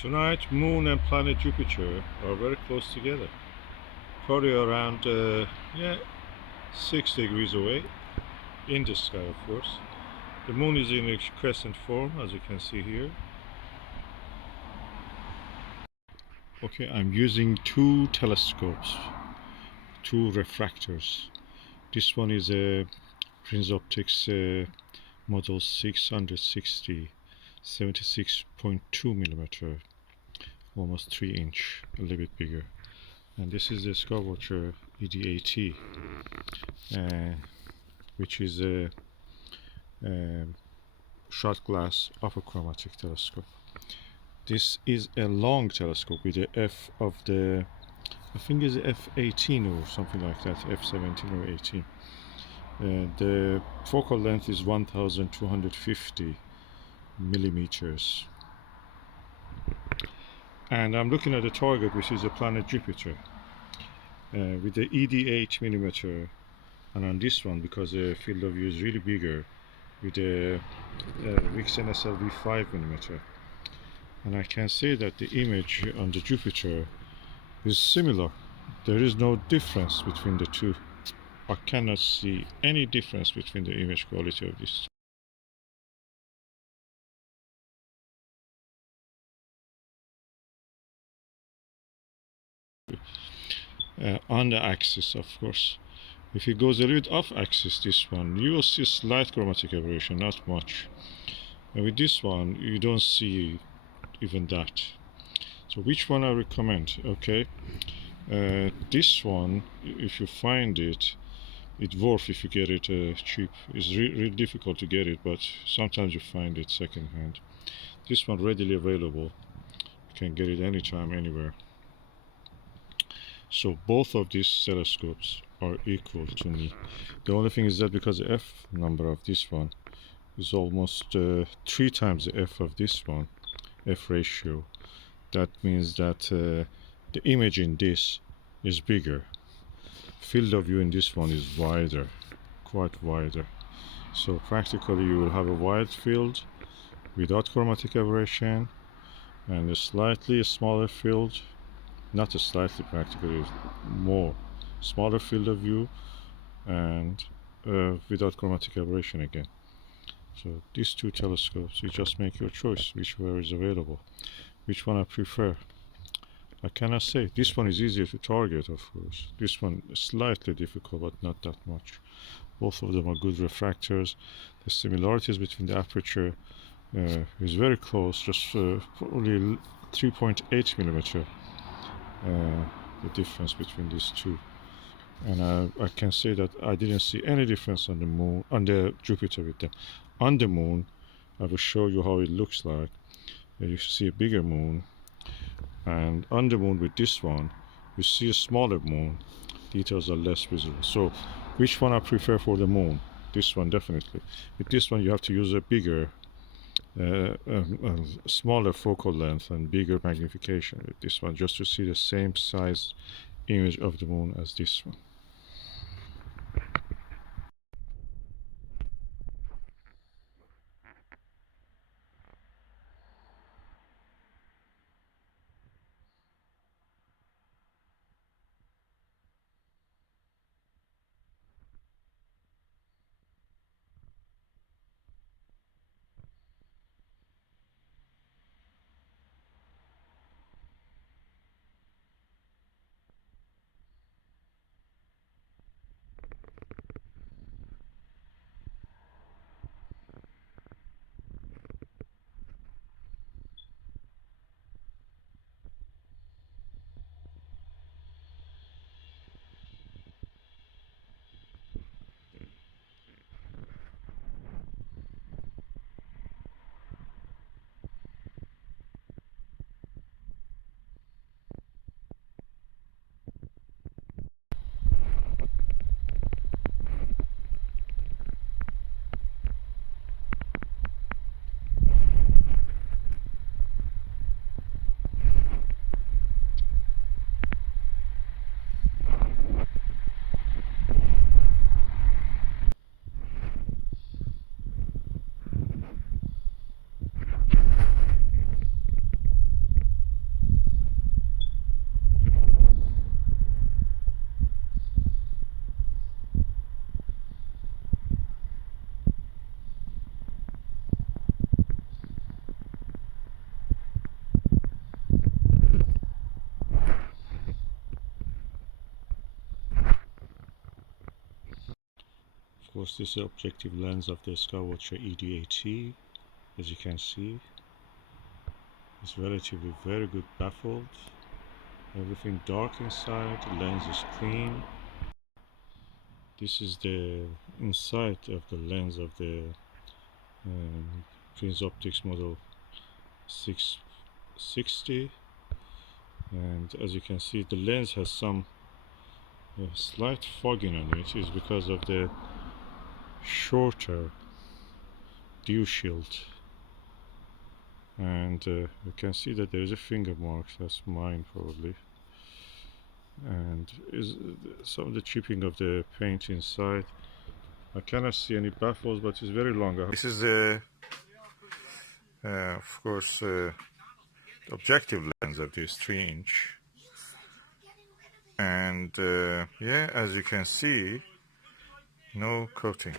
Tonight, Moon and planet Jupiter are very close together. Probably around, 6 degrees away in the sky, of course. The Moon is in a crescent form, as you can see here. Okay, I'm using two telescopes, two refractors. This one is a Prinz Optics model 660, 76.2 millimeter, almost 3 inch, a little bit bigger. And this is the Skywatcher ED, which is a shot glass Apochromatic telescope. This is a long telescope with the f of the, I think it's f18 or something like that, f17 or 18. The focal length is 1250 millimeters. And I'm looking at the target, which is the planet Jupiter, with the ED 8 millimeter, and on this one, because the field of view is really bigger, with the Vixe SLV 5 millimeter. And I can say that the image on the Jupiter is similar. There is no difference between the two. I cannot see any difference between the image quality of this. On the axis, of course. If it goes a little bit off axis, this one, you will see slight chromatic aberration, not much. And with this one, you don't see even that. So which one I recommend? Okay, this one, if you find it, it's worth if you get it cheap. It's really difficult to get it, but sometimes you find it second hand. This one readily available. You can get it anytime, anywhere. So both of these telescopes are equal to me. The only thing is that because the f number of this one is almost 3 times the f of this one, f ratio, that means that the image in this is bigger. Field of view in this one is wider, quite wider. So practically you will have a wide field without chromatic aberration, and a slightly smaller field, not a slightly, practically more, smaller field of view, and without chromatic aberration again. So these two telescopes, you just make your choice, whichever is available. Which one I prefer, I cannot say. This one is easier to target, of course. This one is slightly difficult, but not that much. Both of them are good refractors. The similarities between the aperture is very close, just only 3.8 millimeter, the difference between these two. And I can say that I didn't see any difference on the moon, on the Jupiter with them. On the moon, I will show you how it looks like. You see a bigger moon, and on the moon with this one, you see a smaller moon. Details are less visible. So, which one I prefer for the moon? This one, definitely. With this one, you have to use a bigger, smaller focal length and bigger magnification with this one, just to see the same size image of the moon as this one. course, this is the objective lens of the Skywatcher ED, as you can see. It's relatively very good baffled. Everything dark inside, the lens is clean. This is the inside of the lens of the Prinz Optics model 660, and as you can see, the lens has some slight fogging on it. Is because of the shorter dew shield, and you can see that there is a finger mark. That's mine probably, and is some of the chipping of the paint inside. I cannot see any baffles, but it's very long. This is the of course objective lens of this 3-inch, and yeah, as you can see, no coating.